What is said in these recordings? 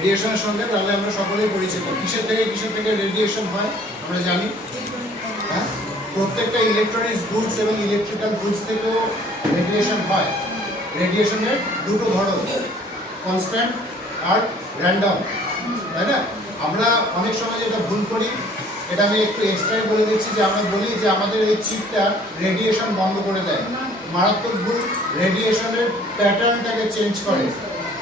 রেডিয়েশনের সঙ্গে তাহলে আমরা সকলেই পরিচিত। কিসের থেকে রেডিয়েশন হয় আমরা জানি, হ্যাঁ? প্রত্যেকটা ইলেকট্রনিক্স গুডস এবং ইলেকট্রিক্যাল গুডস থেকেও রেডিয়েশন হয়। রেডিয়েশনের দুটো ধরন, কনস্ট্যান্ট আর র্যান্ডম, তাই না? আমরা অনেক সময় যেটা ভুল করি, এটা আমি একটু এক্সট্রাই বলে দিচ্ছি, যে আমরা বলি যে আমাদের এই চিপটা রেডিয়েশন বন্ধ করে দেয়। মারাত্মক ভুল, রেডিয়েশনের প্যাটার্নটাকে চেঞ্জ করে।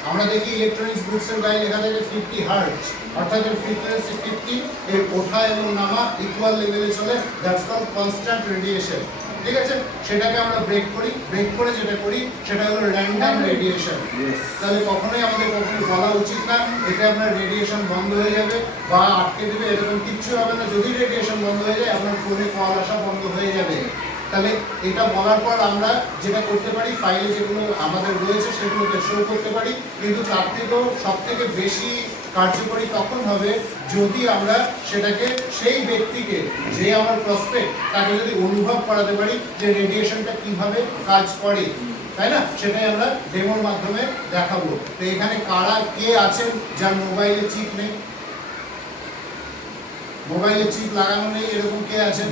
আমরা দেখি ইলেকট্রনিক্স গুডসের গায়ে লেখা থাকে 50 হার্টজ, অর্থাৎ এর ফ্রিকোয়েন্সি 50, এর ওঠা এবং নামা ইকুয়াল লেভেলে চলে, দ্যাটস কল্ড কনস্ট্যান্ট রেডিয়েশন। ঠিক আছে, সেটাকে আমরা ব্রেক করে যেটা করি সেটা হলো র্যান্ডম রেডিয়েশন। তাহলে কখনোই আমাদের বলা উচিত না এতে আপনার রেডিয়েশন বন্ধ হয়ে যাবে বা আটকে দেবে, এরকম কিচ্ছু হবে না। যদি রেডিয়েশন বন্ধ হয়ে যায় আপনার ফোনে কল আসা বন্ধ হয়ে যাবে। তাহলে এটা বলার পর আমরা যেটা করতে পারি, ফাইলে যেগুলো আমাদের রয়েছে সেগুলোকে শো করতে পারি, কিন্তু তার থেকেও সব থেকে বেশি কার্যকরী তখন হবে যদি আমরা সেটাকে সেই ব্যক্তিকে, যে আমার প্রসপেক্ট, তাকে যদি অনুভব করাতে পারি যে রেডিয়েশনটা কিভাবে কাজ করে, তাই না? সেটাই আমরা ডেমোর মাধ্যমে দেখাবো। তো এখানে কারা কে আছেন যার মোবাইলে চিপ নেই, মোবাইলে চিপ লাগানো নেই, এরকম কে আছেন?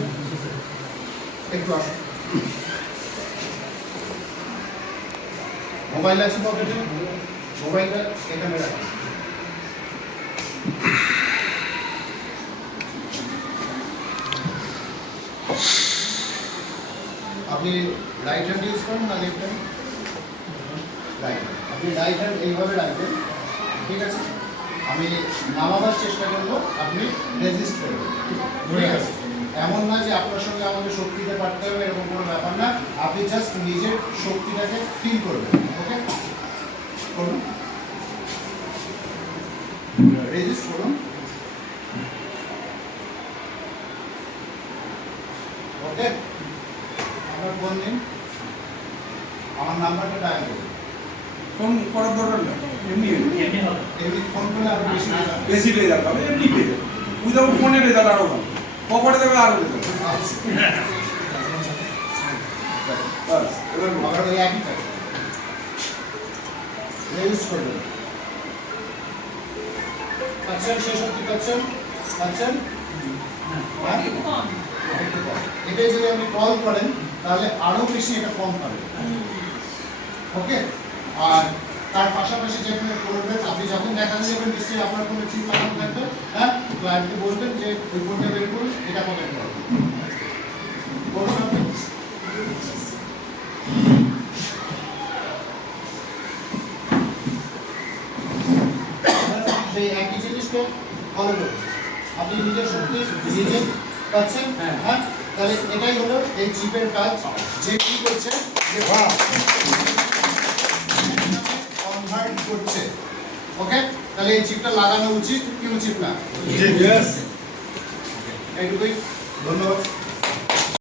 একটু আসুন। মোবাইল আছে পকেটে, মোবাইলটা এখানে রাখুন। আপনি রাইট হ্যান্ড ইউজ করেন না লেফট হ্যান্ড? রাইট। আপনি রাইট হ্যান্ড এইভাবে রাখবেন, ঠিক আছে? আমি নামাবার চেষ্টা করবো, আপনি রেজিস্ট করবেন, ঠিক আছে? এমন না যে আপনার সঙ্গে আমাকে শক্তিতে পারতে হবে, এরকম কোনো ব্যাপার না। আপনি জাস্ট নিজের শক্তিটাকে ফিল করবেন, ওকে? করুন, রেজিস্ট করুন, ওকে? আপনার ফোন দিন, আমার নাম্বারটা ডায়াল করুন। ফোন করার দরকার নেই, এমনি এমনি ফোন করলে আরো বেশি রেজাল্ট হবে, এমনি পেয়ে যাবে। উইদাউট ফোনে রেজাল্ট আরও ভালো, পকেটে দেবে আরও রেজাল্ট। বাস, এবার আবার ওই একই কাজ রেজিস্ট করবেন। পাচ্ছেন সেই শক্তি পাচ্ছেন? এটা যদি আপনি কল করেন তাহলে আরো বেশি এটা কম পাবে, ওকে? আর তার পাশাপাশি যেখানে করবেন, আপনি যখন দেখাতে যাবেন নিশ্চয়ই আপনার কোনো চিপ লাগানো থাকবে, হ্যাঁ? ক্লায়েন্টকে বলবেন যে ওই ফোনটা বের করুন, এটা কমেন্ট করুন, করুন আপনি। সেই একই জিনিসকে ফলো করুন, আপনি নিজের শক্তি নিজে পাচ্ছেন, হ্যাঁ? তাহলে এটাই হলো এই চিপের কাজ, যে কি করছে, যে কনভার্ট করছে, ওকে? তাহলে এই চিপটা লাগানো উচিত কি উচিত না? এইটুকুই, ধন্যবাদ।